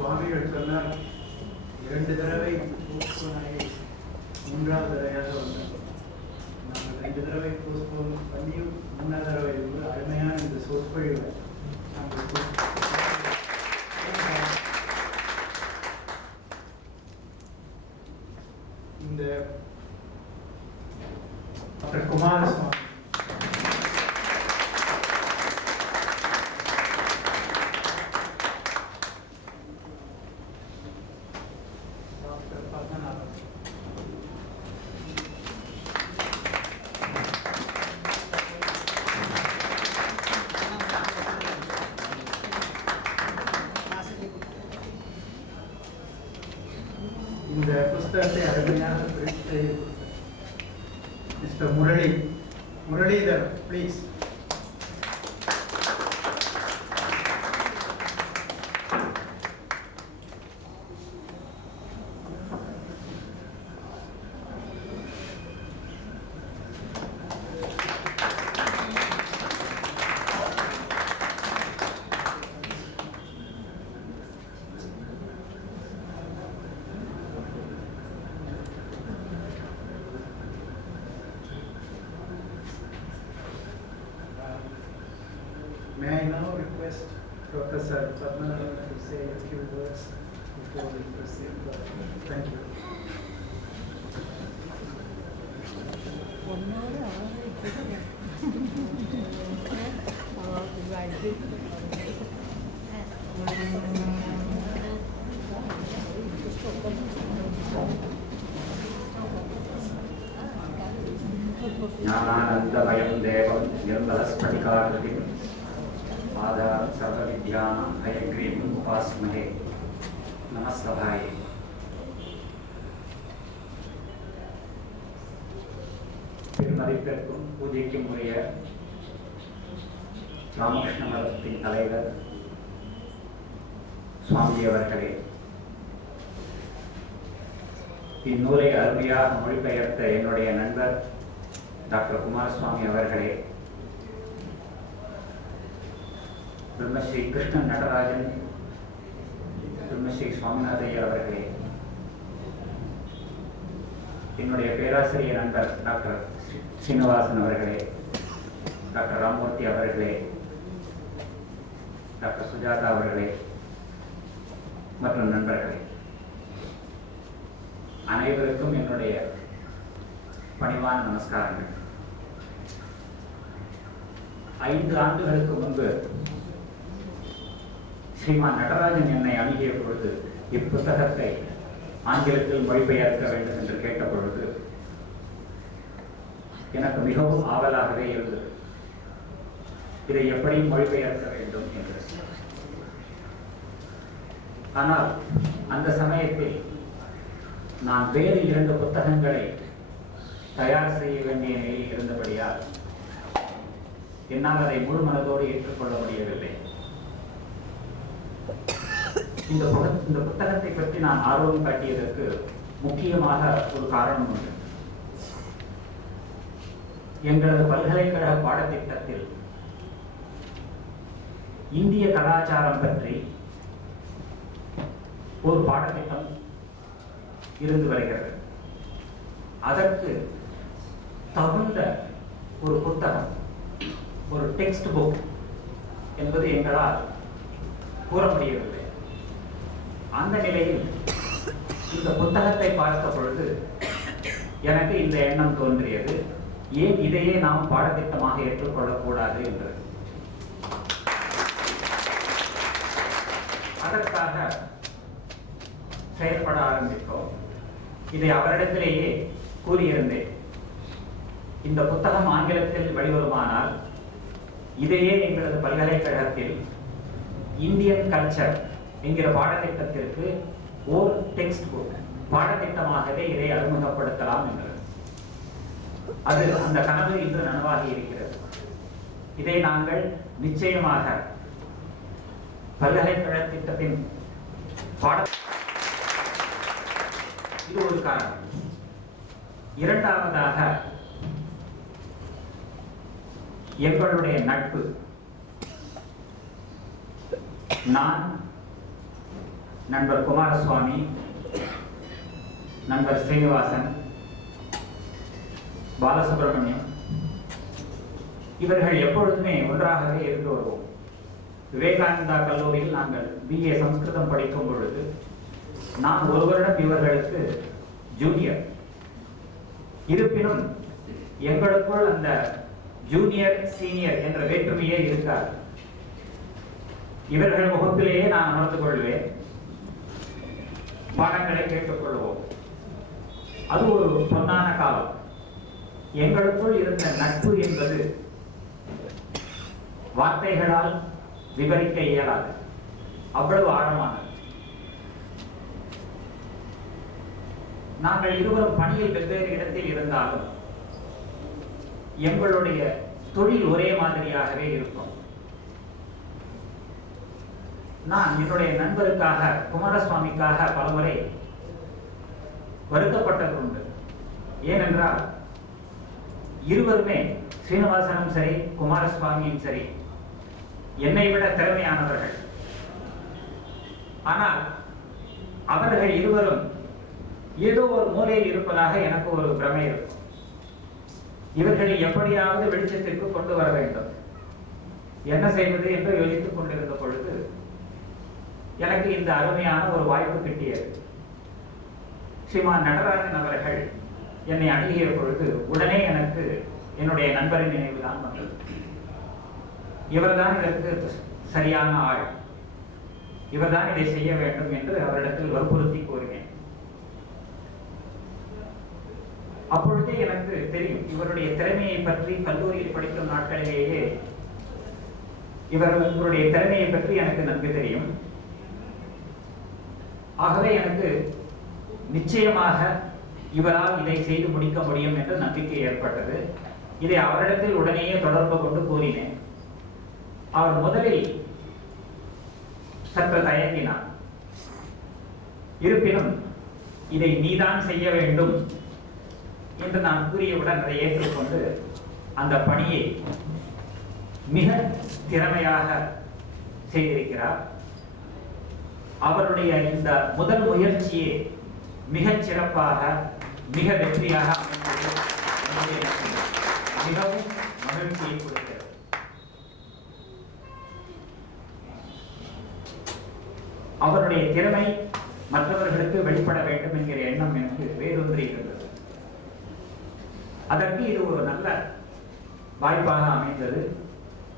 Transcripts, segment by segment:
சுவாமிகள் சொன்னார், 2 தடவை போஸ்ட்போனாகி 3வது தடவையாக வந்தோம். நாங்கள் 2 தடவை போஸ்ட்போன் பண்ணியும் 3வது தடவை வந்து அருமையான இந்த சொற்பொழிவை இந்த டாக்டர் குமாரசுவாமி இந்த புஸ்தகத்தை அருமையாக பிரித்து mister Muralidhar please. May I now request Professor Padmanabhan to say a few words before we proceed further. Thank you. ஞானானந்தமயம் தேவம் நிர்மலஸ்படிகாகிருதிம் ஆதாரம் சர்வவித்யானாம் ஹயக்ரீவம் உபாஸ்மஹே. நமஸ்தபாயே. பெருமதிப்பிற்கும் பூஜைக்கும் உரிய ராமகிருஷ்ண மதத்தின் தலைவர் சுவாமி அவர்களே, இந்நூலை அருமையாக மொழிபெயர்த்த என்னுடைய நண்பர் டாக்டர் குமாரசுவாமி அவர்களே, பிரம்மஸ்ரீ கிருஷ்ணன் நடராஜன், பிரம்மஸ்ரீ சுவாமிநாதையா அவர்களே, என்னுடைய பேராசிரியர் நண்பர் டாக்டர் சீனிவாசன் அவர்களே, டாக்டர் ராமமூர்த்தி அவர்களே, டாக்டர் சுஜாதா அவர்களே மற்றும் நண்பர்களே, அனைவருக்கும் என்னுடைய பணிவான நமஸ்காரங்கள். 5 ஆண்டுகளுக்கு முன்பு ஸ்ரீமான் நடராஜன் என்னை அணுகிய பொழுது இப்புத்தகத்தை ஆங்கிலத்தில் மொழிபெயர்க்க வேண்டும் என்று கேட்ட பொழுது எனக்கு மிகவும் ஆவலாகவே இருந்தது, இதை எப்படி மொழிபெயர்க்க வேண்டும் என்று. ஆனால் அந்த சமயத்தில் நான் வேறு 2 புத்தகங்களை தயார் செய்ய வேண்டிய நிலையில் இருந்தபடியால் என்னால் அதை முழு மனதோடு ஏற்றுக்கொள்ள முடியவில்லை. இந்த புத்தகத்தை பற்றி நான் ஆர்வம் காட்டியதற்கு முக்கியமாக ஒரு காரணம் உண்டு. எங்களது பல்கலைக்கழக பாடத்திட்டத்தில் இந்திய கலாச்சாரம் பற்றி ஒரு பாடத்திட்டம் இருந்து வருகிறது. அதற்கு தகுந்த ஒரு புத்தகம், ஒரு டெக்ஸ்ட் புக் என்பது எங்களால் கூற முடியவில்லை. அந்த நிலையில் இந்த புத்தகத்தை பார்த்த பொழுது எனக்கு இந்த எண்ணம் தோன்றியது, ஏன் இதையே நாம் பாடத்திட்டமாக ஏற்றுக்கொள்ளக்கூடாது என்று. அதற்காக செயல்பட ஆரம்பித்தோம். இதை அவரிடத்திலேயே கூறியிருந்தேன், இந்த புத்தகம் ஆங்கிலத்தில் வெளிவருமானால் இதையே எங்களது பல்கலைக்கழகத்தில் இந்தியன் கல்ச்சர் என்கிற பாடத்திட்டத்திற்கு ஒரு டெக்ஸ்ட் புக் பாடத்திட்டமாகவே இதை அறிமுகப்படுத்தலாம் என்று. அது அந்த கனவு இன்று நனவாகி இருக்கிறது. இதை நாங்கள் நிச்சயமாக பல்கலைக்கழக திட்டத்தின் இது ஒரு காரணம். இரண்டாவதாக எங்களுடைய நட்பு. நான் நண்பர் குமாரசுவாமி, நண்பர் ஸ்ரீனிவாசன், பாலசுப்ரமணியம், இவர்கள் எப்பொழுதுமே ஒன்றாகவே இருந்து வருவோம். விவேகானந்தா கல்லூரியில் நாங்கள் BA சம்ஸ்கிருதம் படிக்கும் பொழுது நான் ஒரு வருடம் இவர்களுக்கு ஜூனியர். இருப்பினும் எங்களுக்குள் அந்த ஜூனியர் சீனியர் என்ற வேற்றுமையே இருக்காது. இவர்கள் முகத்திலேயே நான் அமர்ந்து கொள்வேன், பாடங்களை கேட்டுக் கொள்வோம். அது ஒரு பொன்னான காலம். எங்களுக்குள் இருந்த நட்பு என்பது வார்த்தைகளால் விவரிக்க இயலாது, அவ்வளவு ஆழமானது. நாங்கள் இருவரும் பணியில் வெவ்வேறு இடத்தில் இருந்தாலும் எங்களுடைய தொழில் ஒரே மாதிரியாகவே இருக்கும். நான் என்னுடைய நண்பருக்காக, குமாரசுவாமிக்காக பலமுறை வருத்தப்பட்டது உண்டு. ஏனென்றால் இருவருமே, ஸ்ரீனிவாசனும் சரி குமாரசுவாமியும் சரி, என்னை விட திறமையானவர்கள். ஆனால் அவர்கள் இருவரும் ஏதோ ஒரு மூலையில் இருப்பதாக எனக்கு ஒரு பிரமை இருக்கும். இவர்களை எப்படியாவது வெளிச்சத்திற்கு கொண்டு வர வேண்டும். என்ன செய்வது என்று யோசித்துக் கொண்டிருந்த பொழுது எனக்கு இந்த அருமையான ஒரு வாய்ப்பு கிட்டியது. ஸ்ரீமான் நடராஜன் அவர்கள் என்னை அணுகிய பொழுது உடனே எனக்கு என்னுடைய நண்பரின் நினைவுதான் வந்தது. இவர்தான் இதற்கு சரியான ஆள், இவர்தான் இதை செய்ய வேண்டும் என்று அவரிடத்தில் வற்புறுத்தி கூறினேன். அப்பொழுதே எனக்கு தெரியும் இவருடைய திறமையை பற்றி. கல்லூரியில் படிக்கும் நாட்களிலேயே இவருடைய திறமையை பற்றி எனக்கு நன்கு தெரியும். ஆகவே எனக்கு நிச்சயமாக இவரால் இதை செய்து முடிக்க முடியும் என்ற நம்பிக்கை ஏற்பட்டது. இதை அவரிடத்தில் உடனேயே தொடர்பு கொண்டு கூறினேன். அவர் முதலில் சற்று தயங்கினார். இருப்பினும் இதை நீதான் செய்ய வேண்டும் என்று நான் கூறியவுடன் அதை ஏற்றுக்கொண்டு அந்த பணியை மிக திறமையாக செய்திருக்கிறார். அவருடைய இந்த முதல் முயற்சியே மிகச் சிறப்பாக, மிக வெற்றியாக அமைந்தது. மிகவும் மகிழ்ச்சியை கொடுக்கிறது. அவருடைய திறமை மற்றவர்களுக்கு வெளிப்பட வேண்டும் என்கிற எண்ணம் எனக்கு வேறொன்று இருந்தது. அதற்கு இது ஒரு நல்ல வாய்ப்பாக அமைந்தது.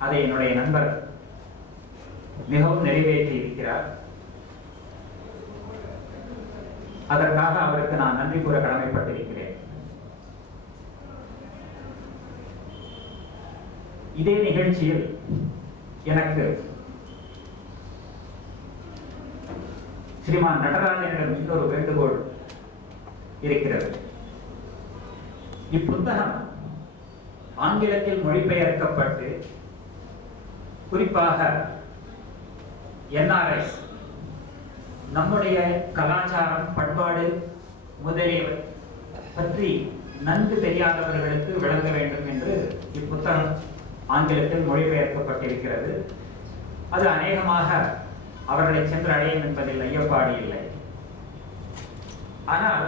அதை என்னுடைய நண்பர் மிகவும் நிறைவேற்றி இருக்கிறார். அதற்காக அவருக்கு நான் நன்றி கூற கடமைப்பட்டிருக்கிறேன். இதே நிகழ்ச்சியில் எனக்கு ஸ்ரீமான் நடராஜனிடம் இன்னொரு வேண்டுகோள் இருக்கிறது. இப்புத்தகம் ஆங்கிலத்தில் மொழிபெயர்க்கப்பட்டு குறிப்பாக NRS, நம்முடைய கலாச்சாரம், பண்பாடு முதலியவை பற்றி நன்கு தெரியாதவர்களுக்கு விளங்க வேண்டும் என்று இப்புத்தகம் ஆங்கிலத்தில் மொழிபெயர்க்கப்பட்டிருக்கிறது. அது அநேகமாக அவர்களை சென்று அடையும் என்பதில் ஐயப்பாடு இல்லை. ஆனால்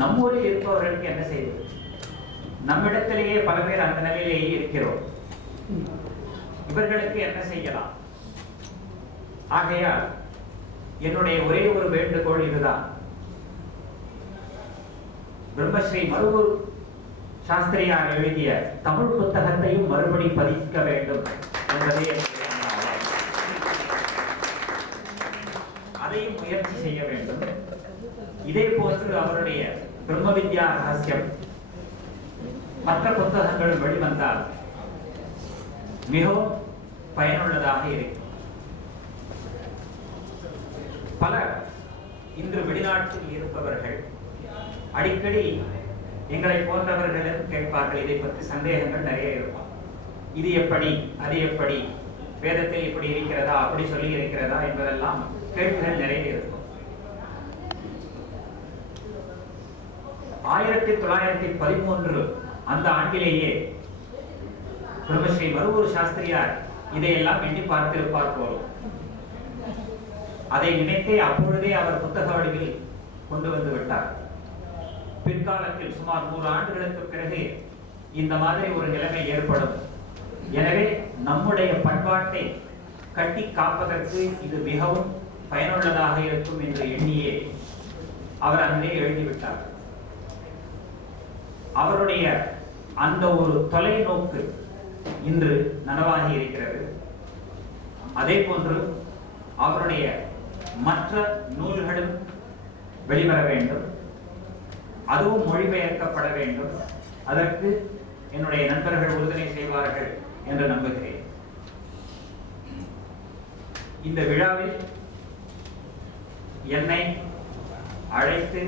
நம்மூரில் இருப்பவர்களுக்கு என்ன செய்வது? நம்மிடத்திலேயே பல பேர் அந்த நிலையிலேயே இருக்கிறோம். இவர்களுக்கு என்ன செய்யலாம்? ஆகையால் என்னுடைய ஒரே ஒரு வேண்டுகோள் இதுதான். பிரம்மஸ்ரீ மருவூர் சாஸ்திரியார் எழுதிய தமிழ் புத்தகத்தையும் மறுபடி பதிக்க வேண்டும் என்பதே அதையும் முயற்சி செய்ய வேண்டும். இதே போன்று அவருடைய பிரம்ம வித்யா ரகசியம் மற்ற புத்தகங்கள் வெளிவந்தால் மிகவும் பயனுள்ளதாக இருக்கும். பலர் இன்று வெளிநாட்டில் இருப்பவர்கள் அடிக்கடி எங்களை போன்றவர்களிடம் கேட்பார்கள். இதை பற்றி சந்தேகங்கள் நிறைய இருக்கும். இது எப்படி, அது எப்படி, வேதத்தில் இப்படி இருக்கிறதா, அப்படி சொல்லி இருக்கிறதா என்பதெல்லாம் கேள்விகள் நிறைய இருக்கும். 1913 அந்த ஆண்டிலேயே பிரம்மஸ்ரீ மருவூர் சாஸ்திரியார் இதையெல்லாம் எண்ணி பார்த்திருப்பார் போலும். அதை நினைத்தே அப்பொழுதே அவர் புத்தக வடிவில் கொண்டு வந்து விட்டார். பிற்காலத்தில் சுமார் 100 ஆண்டுகளுக்கு பிறகு இந்த மாதிரி ஒரு நிலைமை ஏற்படும். எனவே நம்முடைய பண்பாட்டை கட்டி காப்பதற்கு இது மிகவும் பயனுள்ளதாக இருக்கும் என்று எண்ணியே அவர் அன்றே எழுதிவிட்டார். அவருடைய அந்த ஒரு தொலைநோக்கு இன்று நனவாகி இருக்கிறது. அதே போன்று அவருடைய மற்ற நூல்களும் வெளிவர வேண்டும், அதுவும் மொழிபெயர்க்கப்பட வேண்டும். அதற்கு என்னுடைய நண்பர்கள் உறுதுணை செய்வார்கள் என்று நம்புகிறேன். இந்த விழாவில் என்னை அழைத்து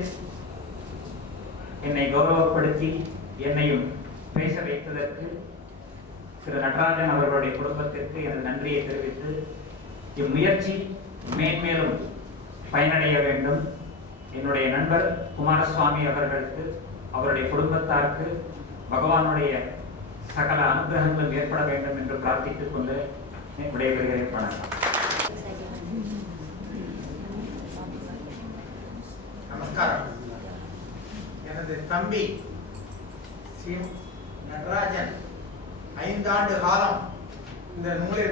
என்னை கௌரவப்படுத்தி என்னையும் பேச வைத்ததற்கு திரு நடராஜன் அவர்களுடைய குடும்பத்திற்கு எனது நன்றியை தெரிவித்து, இம்முயற்சி மேன்மேலும் பயனடைய வேண்டும். என்னுடைய நண்பர் குமாரசுவாமி அவர்களுக்கு, அவருடைய குடும்பத்தாருக்கு பகவானுடைய சகல அனுகிரகங்களும் ஏற்பட வேண்டும் என்று பிரார்த்தித்துக் கொண்டு விடைபெறுகிறேன். வணக்கம். நமஸ்காரம். எனது தம்பி ஸ்ரீ நடராஜன் 5 ஆண்டு காலம் இந்த நூலை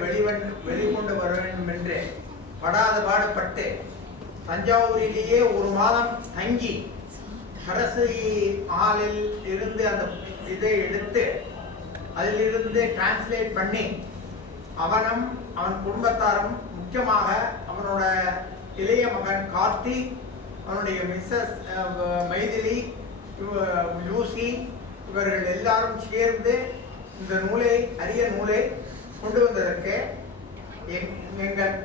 வெளிக்கொண்டு வர வேண்டும் என்று படாத பாடுபட்டு தஞ்சாவூரிலேயே 1 மாதம் தங்கி அரசு ஆளில் இருந்து அந்த இதை எடுத்து அதிலிருந்து டிரான்ஸ்லேட் பண்ணி அவனும் அவன் குடும்பத்தாரும், முக்கியமாக அவனோட இளைய மகன் கார்த்திக், அவனுடைய மிஸ்ஸஸ் மைதிலி, லூசி, இவர்கள் எல்லாரும் சேர்ந்து இந்த நூலை, அரிய நூலை கொண்டு வந்ததற்கு எங்கள்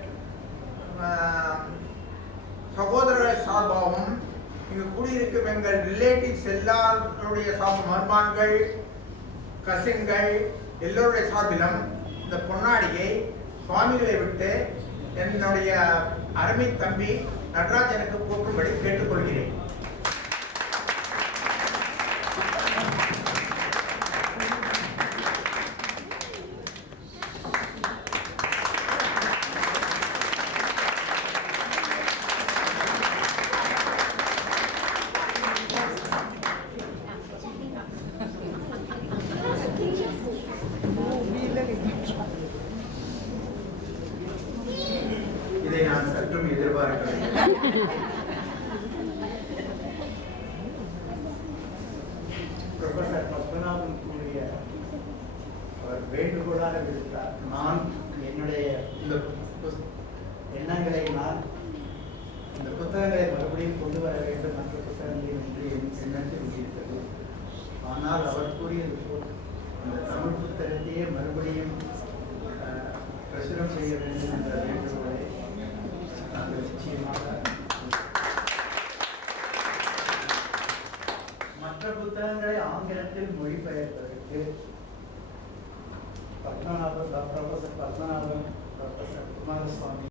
சகோதரர் சார்பாகவும் இங்கு கூடியிருக்கும் எங்கள் ரிலேட்டிவ்ஸ் எல்லாருடைய மருமான்கள், கசின்கள் எல்லோருடைய சார்பிலும் இந்த பொன்னாடியை சுவாமிகளை விட்டு என்னுடைய அருமை தம்பி நடராஜனுக்கு போற்றும்படி கேட்டுக்கொள்கிறேன். இதை நான் சற்றும் எதிர்பார்க்கிறேன். ப்ரொஃபசர் பத்மநாபன் கூறிய அவர் வேண்டுகோளாக விடுத்தார். நான் என்னுடைய இந்த எண்ணங்களை இந்த புத்தகங்களை மறுபடியும் கொண்டு வர வேண்டும், மற்ற புத்தகங்கள் என்று எண்ணத்தில் இருக்கிறது. ஆனால் அவர் கூறியது போல் அந்த தமிழ் புத்தகத்தையே மறுபடியும் பிரசுரம் செய்ய வேண்டும் என்ற வேண்டுகோளை நாங்கள் நிச்சயமாக மற்ற புத்தகங்களை ஆங்கிலத்தில் மொழிபெயர்ப்பதற்கு ப்ரொஃபசர் பத்மநாபன், ப்ரொஃபசர் குமாரசுவாமி